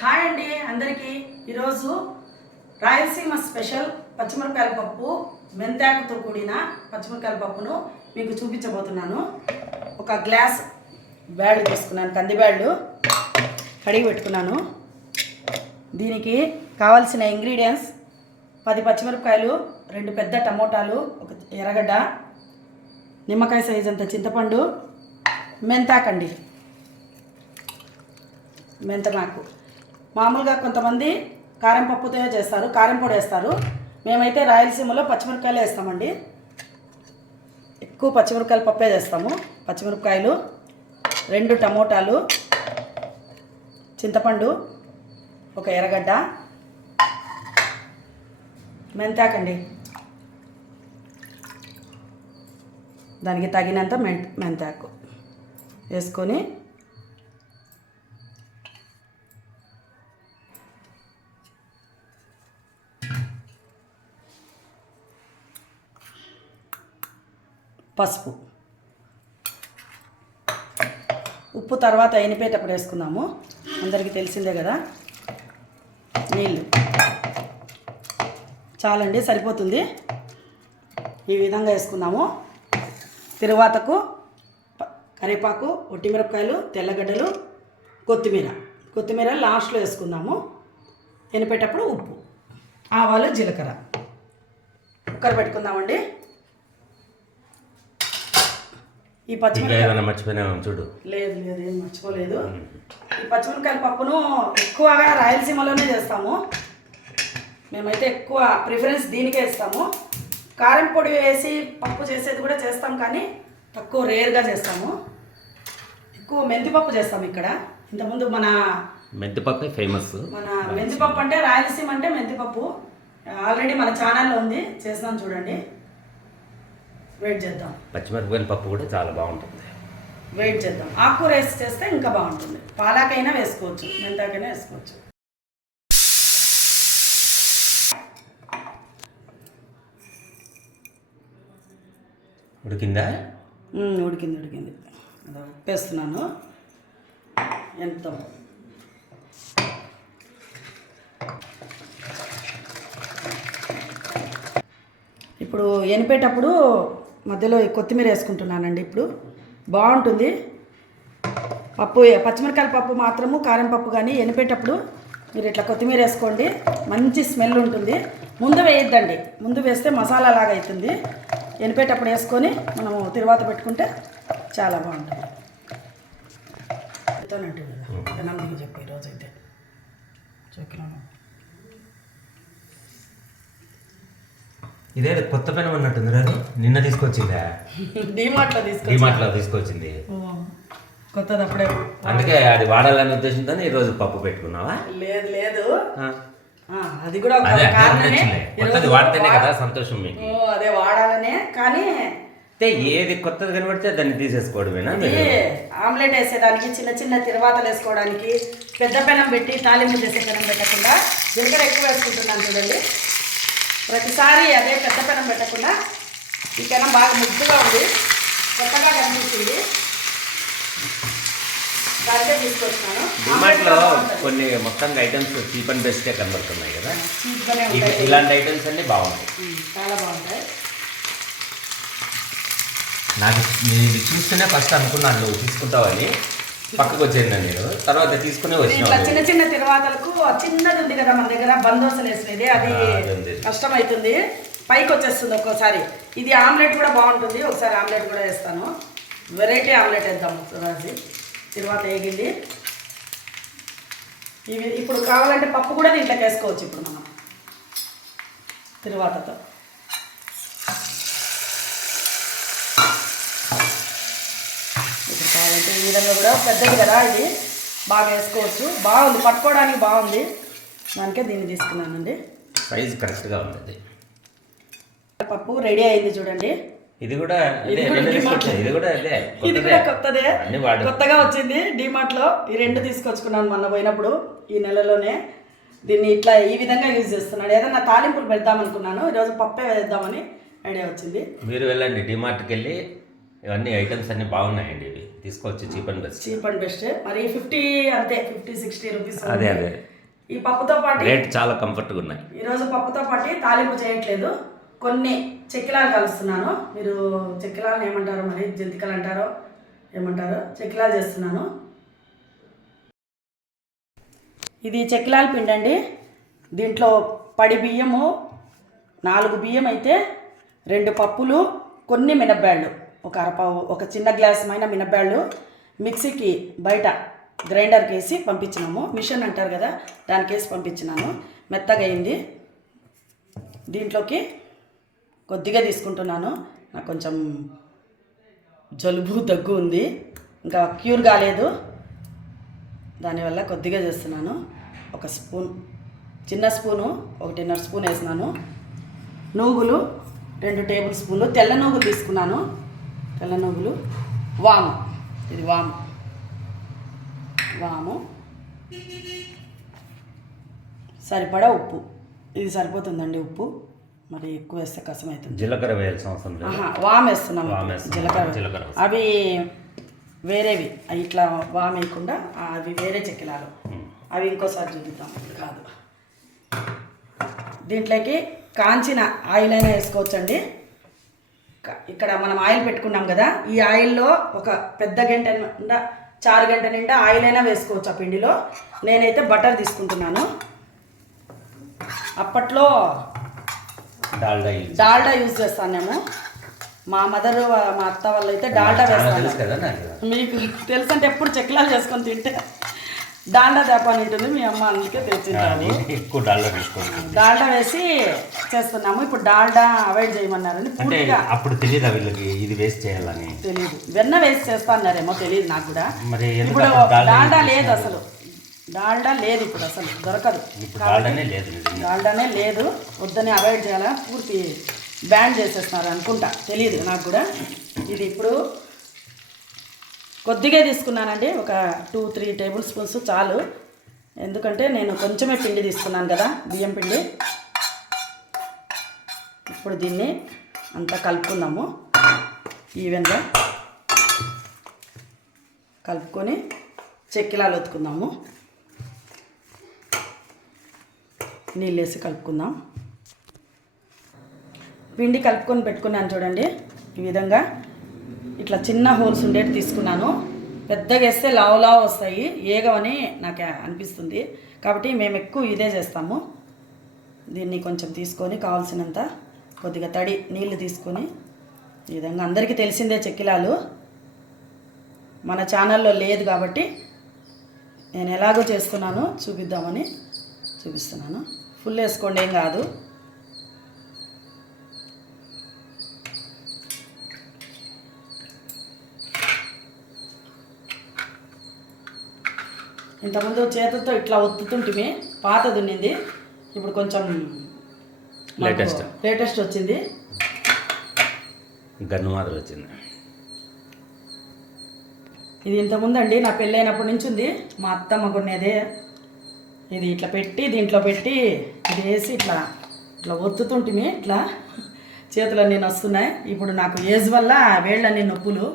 Hi అండి అందరికీ. ఈరోజు రాయలసీమ స్పెషల్ పచ్చిమిరపకాయల పప్పు, మెంతాకుతో కూడిన పచ్చిమిరపకాయల పప్పును మీకు చూపించబోతున్నాను. ఒక గ్లాస్ బ్యాళ్ళు తీసుకున్నాను, కంది బ్యాళ్ళు కడిగి పెట్టుకున్నాను. దీనికి కావాల్సిన ఇంగ్రీడియంట్స్ 10 పచ్చిమిరపకాయలు, 2 పెద్ద టమోటాలు, ఒక ఎర్రగడ్డ, నిమ్మకాయ సైజ్ అంత చింతపండు, మెంతాకండి, మెంతనాకు. మామూలుగా కొంతమంది కారం పప్పుతో చేస్తారు, కారం పొడి వేస్తారు. మేమైతే రాయలసీమలో పచ్చిమిరపకాయలు వేస్తామండి. ఎక్కువ పచ్చిమిరపకాయల పప్పే చేస్తాము. పచ్చిమిరపకాయలు, 2 టమోటాలు, చింతపండు, ఒక ఎర్రగడ్డ, మెంతాకండి, దానికి తగినంత మెంతాకు వేసుకొని పసుపు, ఉప్పు తర్వాత ఎనిపేటప్పుడు వేసుకుందాము, అందరికీ తెలిసిందే కదా. నీళ్ళు చాలండి, సరిపోతుంది. ఈ విధంగా వేసుకుందాము. తిరువాతకు కరివేపాకు, ఒట్టిమిరపకాయలు, తెల్లగడ్డలు, కొత్తిమీర లాస్ట్లో వేసుకుందాము. ఎనిపేటప్పుడు ఉప్పు, ఆవాలు, జీలకర్ర. కుక్కర్ పెట్టుకుందామండి. ఈ పచ్చిమిరపకాయ మర్చిపోయినా చూడు. లేదు ఏం మర్చిపోలేదు. ఈ పచ్చిమిరపకాయల పప్పును ఎక్కువగా రాయలసీమలోనే చేస్తాము. మేమైతే ఎక్కువ ప్రిఫరెన్స్ దీనికే ఇస్తాము. కారం పొడి వేసి పప్పు చేసేది కూడా చేస్తాం, కానీ తక్కువ రేర్గా చేస్తాము. ఎక్కువ మెంతిపప్పు చేస్తాము ఇక్కడ. ఇంతకుముందు మన మెంతిపప్పు ఫేమస్. మన మెంతిపప్పు అంటే రాయలసీమ అంటే మెంతిపప్పు. ఆల్రెడీ మన ఛానల్లో ఉంది, చేస్తాం చూడండి. వెయిట్ చేద్దాం. పచ్చిమిరపకాయల పప్పు కూడా చాలా బాగుంటుంది. వెయిట్ చేద్దాం. ఆకుకూర వేసి చేస్తే ఇంకా బాగుంటుంది. పాలాకైనా వేసుకోవచ్చు, మెంతాకైనా వేసుకోవచ్చు. ఉడికిందా? ఉడికింది. అదే ఉప్పేస్తున్నాను. ఎంత ఇప్పుడు ఎనిపేటప్పుడు మధ్యలో కొత్తిమీర వేసుకుంటున్నానండి. ఇప్పుడు బాగుంటుంది పప్పు. పచ్చిమిరకాయల పప్పు మాత్రము, కారం పప్పు కానీ ఎనిపేటప్పుడు మీరు ఇట్లా కొత్తిమీర వేసుకోండి, మంచి స్మెల్ ఉంటుంది. ముందు వేయద్దండి, ముందు వేస్తే మసాలా లాగా అవుతుంది. ఎనిపేటప్పుడు వేసుకొని మనము తిరువాత పెట్టుకుంటే చాలా బాగుంటుంది. చెప్తానంటే కదా నమ్మకి చెప్పి ఈరోజైతే చెప్పినాను. ఇదే కొత్త పెనం ఉన్నట్టుంది రాదు, నిన్న తీసుకొచ్చిందా? డిమార్ట్లో తీసుకొచ్చింది. కొత్తది అప్పుడే, అందుకే అది వాడాలనే ఉద్దేశంతో ఈరోజు పప్పు పెట్టుకున్నావా? లేదు అది కూడా కొత్తది వాడితేనే కదా సంతోషం మీకు. అదే వాడాలనే. కానీ ఏది కొత్తది కనబడితే దాన్ని తీసేసుకోవడమేనా? ఆమ్లెట్ వేసేదానికి, చిన్న తిరువాతలు వేసుకోవడానికి పెద్ద పెనం పెట్టి తాలింపు చేసే పెనం పెట్టకుండా జీలకర్ర ఎక్కువ వేసుకుంటున్నాను చూడండి. ప్రతిసారి అదే పెద్ద పెనం పెట్టకుండా ఈ పెనం బాగా ముద్దుగా ఉంది, కొత్తగా కనిపిస్తుంది, దానికే తీసుకొచ్చినాను. డిమార్ట్లో కొన్ని మొత్తంగా ఐటమ్స్ చీప్ అండ్ బెస్టే కనబడుతున్నాయి కదా. చీప్గానే ఉంటాయి, ఇలాంటి ఐటమ్స్ అన్నీ బాగుంటాయి, చాలా బాగుంటాయి. నాకు ఇది చూస్తేనే ఫస్ట్ అనుకున్నాను నువ్వు తీసుకుంటావని, పక్కకు వచ్చేది నేను తర్వాత తీసుకునే వచ్చిన. చిన్న తిరువాతలకు చిన్నది ఉంది కదా మన దగ్గర, బందోసలు వేసినది, అది కష్టమవుతుంది, పైకి వచ్చేస్తుంది ఒక్కోసారి. ఇది ఆమ్లెట్ కూడా బాగుంటుంది, ఒకసారి ఆమ్లెట్ కూడా వేస్తాను. వెరైటీ ఆమ్లెట్ వేద్దాము. రాజు తిరువాత వేగింది. ఇవి ఇప్పుడు కావాలంటే పప్పు కూడా దీంట్లోకి వేసుకోవచ్చు. ఇప్పుడు మనం తిరువాతతో ఇప్పుడు కావాలంటే ఈ విధంగా కూడా పెద్దది కదా, ఇది బాగా వేసుకోవచ్చు. బాగుంది, పట్టుకోవడానికి బాగుంది, దానికే దీన్ని తీసుకున్నానండి. సైజ్ కరెక్ట్గా ఉంది. పప్పు రెడీ అయింది చూడండి. ఇది కూడా కొత్తదే, కొత్తగా వచ్చింది డిమార్ట్లో. ఈ 2 తీసుకొచ్చుకున్నాను మొన్న పోయినప్పుడు, ఈ నెలలోనే. దీన్ని ఇట్లా ఈ విధంగా యూజ్ చేస్తున్నాడు. ఏదన్నా తాలింపులు పెడదామనుకున్నాను, ఈరోజు పప్పే వేద్దామని ఐడియా వచ్చింది. మీరు వెళ్ళండి డిమార్ట్కి వెళ్ళి ఇవన్నీ ఐటమ్స్ అన్నీ బాగున్నాయండి. ఇవి తీసుకోవచ్చు, cheap and best. Cheap and best. మరి 50 అంతే, 50-60 రూపీస్. అదే అదే ఈ పప్పుతో పాటు రేట్ చాలా కంఫర్ట్గా ఉన్నాయి. ఈరోజు పప్పుతో పాటు తాలింపు చేయట్లేదు, కొన్ని చెక్కిలాలు కలుస్తున్నాను. మీరు చెక్కిలాలను ఏమంటారో, మరి జంతికలు అంటారో ఏమంటారో, చెక్కిలాలు చేస్తున్నాను. ఇది చెక్కిలాల పిండి అండి. దీంట్లో పడి బియ్యము, 4 బియ్యం అయితే 2 పప్పులు, కొన్ని మినప్పాళ్ళు, ఒక అరపావు, ఒక చిన్న గ్లాస్ మైన మినప్పాళ్ళు మిక్సీకి బయట గ్రైండర్కి వేసి పంపించినాము. మిషన్ అంటారు కదా, దానికి వేసి పంపించినాను. మెత్తగా అయింది. దీంట్లోకి కొద్దిగా తీసుకుంటున్నాను. నాకు కొంచెం జలుబు దగ్గు ఉంది, ఇంకా క్యూర్ కాలేదు, దానివల్ల కొద్దిగా చేస్తున్నాను. ఒక స్పూన్, చిన్న స్పూను 1.5 స్పూన్ వేసినాను. నూగులు 2 టేబుల్ స్పూన్లు, తెల్ల నూగులు తీసుకున్నాను. తెల్ల నూగులు, వాము, ఇది వాము, సరిపడా ఉప్పు. ఇది సరిపోతుందండి ఉప్పు, మరి ఎక్కువ వేస్తే కష్టం అవుతుంది. జీలకర్ర వేయాల్సిన అవసరం లేదు. వాము వేస్తున్నాము. జీలకర్ర జీలకర్ర అవి వేరేవి, ఇట్లా వాము వేయకుండా అవి వేరే చెక్కిలాలు, అవి ఇంకోసారి చూపిద్దాం. కాదు, దీంట్లోకి కాంచిన ఆయిల్ అయినా వేసుకోవచ్చండి. ఇక్కడ మనం ఆయిల్ పెట్టుకున్నాం కదా, ఈ ఆయిల్లో ఒక పెద్ద గంట నిండా, 4 గంట నిండా ఆయిల్ అయినా వేసుకోవచ్చు ఆ పిండిలో. నేనైతే బటర్ తీసుకుంటున్నాను. అప్పట్లో డాల్డా యూజ్ చేస్తానేమో, మా మదర్, మా అత్త వాళ్ళు అయితే డాల్డా వేస్తారు. మీకు తెలుసు అంటే ఎప్పుడు చెక్కిలాలు చేసుకొని తింటే డాల్డా తేపాని ఉంటుంది మీ అమ్మ, అందుకే తెచ్చింది. ఎక్కువ డాల్డా తీసుకోండి. డాల్డా వేసి చేస్తున్నాము. ఇప్పుడు డాల్డా అవాయిడ్ చేయమన్నారని పూర్తిగా. అప్పుడు తెలియదు వీళ్ళకి ఇది వేస్ట్ చేయాలని, తెలియదు. వెన్న వేసి చేస్తాన్నారేమో తెలియదు నాకు కూడా. మరి ఇప్పుడు డాల్డా లేదు, అసలు డాల్డా లేదు ఇప్పుడు, అసలు దొరకదు. డాల్డానే లేదు, వద్దని అవాయిడ్ చేయాలా, పూర్తి బ్యాన్ చేసేస్తున్నారు అనుకుంటా, తెలియదు నాకు కూడా. ఇది ఇప్పుడు కొద్దిగా తీసుకున్నానండి, ఒక 2-3 టేబుల్ స్పూన్స్ చాలు. ఎందుకంటే నేను కొంచెమే పిండి తీసుకున్నాను కదా, బియ్యం పిండి. ఇప్పుడు దీన్ని అంతా కలుపుకుందాము. ఈవెన్గా కలుపుకొని చెక్కిలాలు ఒత్తుకుందాము. నీళ్ళు వేసి కలుపుకుందాం. పిండి కలుపుకొని పెట్టుకున్నాను చూడండి, ఈ విధంగా ఇట్లా చిన్న హోల్స్ ఉండేటి తీసుకున్నాను. పెద్దగా వేస్తే లావు వస్తాయి, ఏగవని నాకు అనిపిస్తుంది. కాబట్టి మేము ఎక్కువ ఇదే చేస్తాము. దీన్ని కొంచెం తీసుకొని కావాల్సినంత కొద్దిగా తడి నీళ్ళు తీసుకొని, ఈ విధంగా అందరికీ తెలిసిందే చెక్కిలాలు, మన ఛానల్లో లేదు కాబట్టి నేను ఎలాగో చేస్తున్నానో చూపిద్దామని చూపిస్తున్నాను. ఫుల్ వేసుకోండి, ఏం కాదు. ఇంతకుముందు చేతులతో ఇట్లా ఒత్తుతుంటే పాతది ఉన్నింది, ఇప్పుడు కొంచెం లేటెస్ట్ వచ్చింది, గన్ను మాదిరి వచ్చింది. ఇది ఇంతకుముందు అండి నా పెళ్ళైనప్పటి నుంచి ఉంది, మా అత్తమ్మ కొనేదే. ఇది ఇట్లా పెట్టి దీంట్లో పెట్టి ఇది వేసి ఇట్లా ఇట్లా ఒత్తుతుంటే ఇట్లా చేతులన్నీ నొస్తున్నాయి. ఇప్పుడు నాకు ఏజ్ వల్ల వేళ్ళన్నీ నొప్పులు,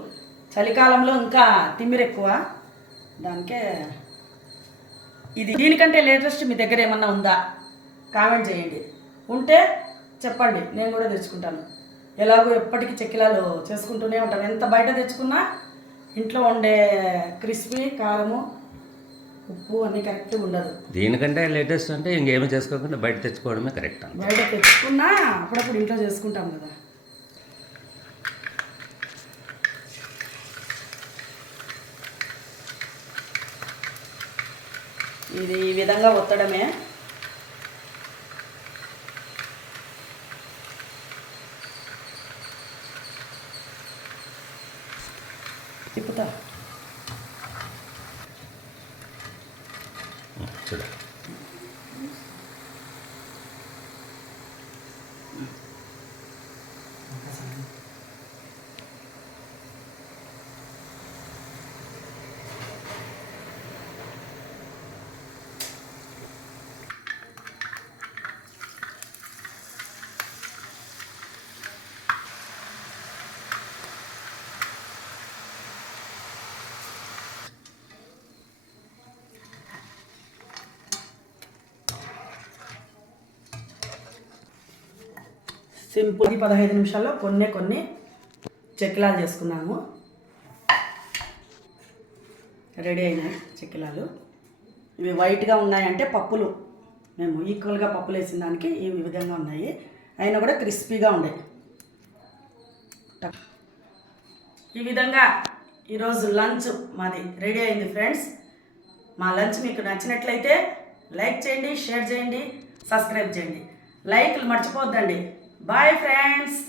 చలికాలంలో ఇంకా తిమ్మిరి ఎక్కువ, దానికే. ఇది దీనికంటే లేటెస్ట్ మీ దగ్గర ఏమన్నా ఉందా కామెంట్ చేయండి, ఉంటే చెప్పండి, నేను కూడా తెచ్చుకుంటాను. ఎలాగో ఎప్పటికీ చెక్కిలాలు చేసుకుంటూనే ఉంటాను. ఎంత బయట తెచ్చుకున్నా ఇంట్లో వండే క్రిస్పీ, కారము, ఉప్పు అన్నీ కరెక్ట్గా ఉండదు. దీనికంటే లేటెస్ట్ అంటే ఇంకేమీ చేసుకోకుండా బయట తెచ్చుకోవడమే కరెక్ట్. బయట తెచ్చుకున్నా అప్పుడప్పుడు ఇంట్లో చేసుకుంటాం కదా. ఇది ఈ విధంగా ఒత్తడమే. తిప్పుతా చూడ. సింపుల్ 15 నిమిషాల్లో కొన్ని చెక్కిలాలు చేసుకున్నాము. రెడీ అయినాయి చెక్కిలాలు. ఇవి వైట్గా ఉన్నాయంటే పప్పులు మేము ఈక్వల్గా పప్పులు వేసిన దానికి ఈ విధంగా ఉన్నాయి. అయినా కూడా క్రిస్పీగా ఉన్నాయి. ఈ విధంగా ఈరోజు లంచ్ మాది రెడీ అయింది ఫ్రెండ్స్. మా లంచ్ మీకు నచ్చినట్లయితే లైక్ చేయండి, షేర్ చేయండి, సబ్స్క్రైబ్ చేయండి. లైక్లు మర్చిపోద్దండి. Bye friends.